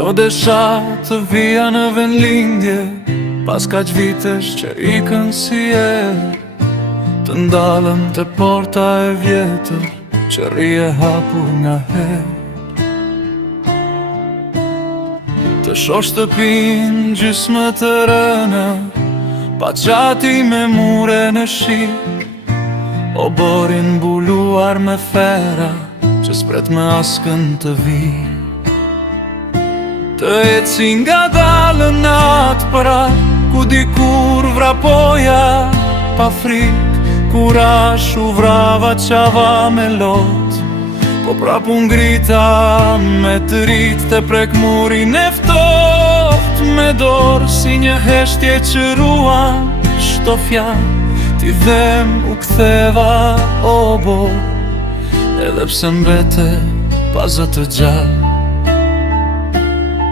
Do desha të vija në vendlindje, pas kaq vitesh që ikën si erë, të ndalëm të porta e vjetër që rije hapur nga herë. Të shoh shtëpinë gjysmë të rëna, pa qati me mure në shi, o borin mbuluar me fera që s'pret me askën të vi. Të eci nga dalën atë përat, ku dikur vrapoja pa frik, kur ashu vrava qava me lot, po prapu ngrita me të rrit të prek murin e ftoht me dorë, si një heshtje që ruan shtofja, ti dhem u ktheva o bo, edhe pse mbete pa zë të gjallë.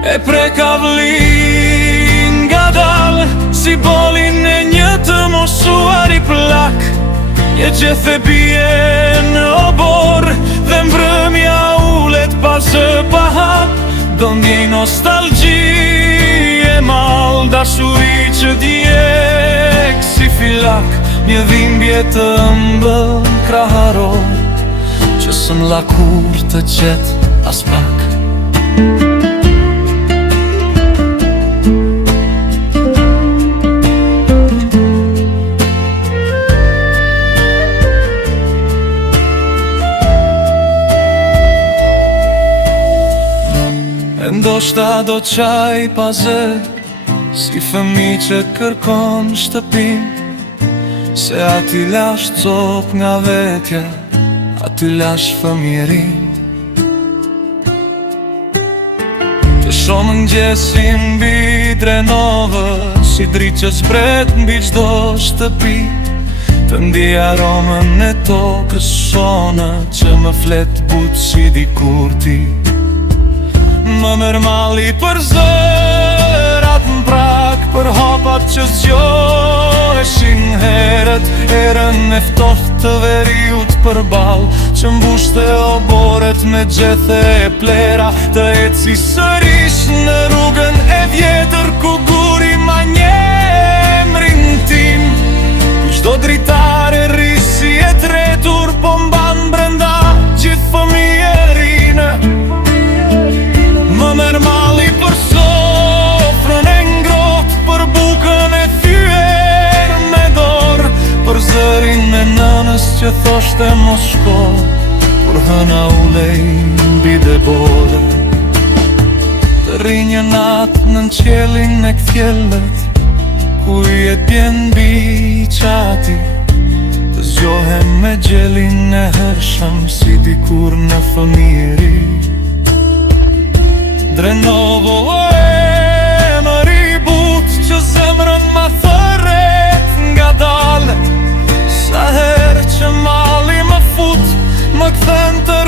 E preka vlin nga dalë, si bolin e një të mosuar i plak, je gjethe bie në obor, dhe mbrëmja ulet pa zë pa hap, do ndjej nostalgji e mal, dashuri që djek si filak, një dhimbje të ëmbël kraharor, që sëm lakur të qet as pak. Ndoshta do qaj pa zë, si fëmi që kërkon shtëpin, se ati lash cop nga vetja, ati lash fëmjerin. Të shomë ngjesin mbi drenove, si dritë që zbret mbi qdo shtëpi, të ndi aromën e tokës sona, që më flet but si dikur ti. Më mërë mali për zërat në prak, për hapat që zgjoheshin herët, erën e ftoft të veriut për bal, që mbushte oboret me gjethe e plera, të eci sërish në rrugën e vjetër, ku guri ma njemrin tim. Qdo dritare rrisi e tretur, po mban brenda gjithë fëmijerinë. Më mërë mali për sofrën e ngrot, për bukën e thyer me dor, për zërin me nënës që thoshte mos shko, kur hëna ulej mbi debore. Të rinjë natë në qelin e kthjellet, ku jet bjen mbi qati, të zgjohem me gjelin e hershëm, si dikur në fëmijeri. Drenovo e më ribut, që zemrën ma thëret nga dalë, sa herë që mali më fut, më kthen të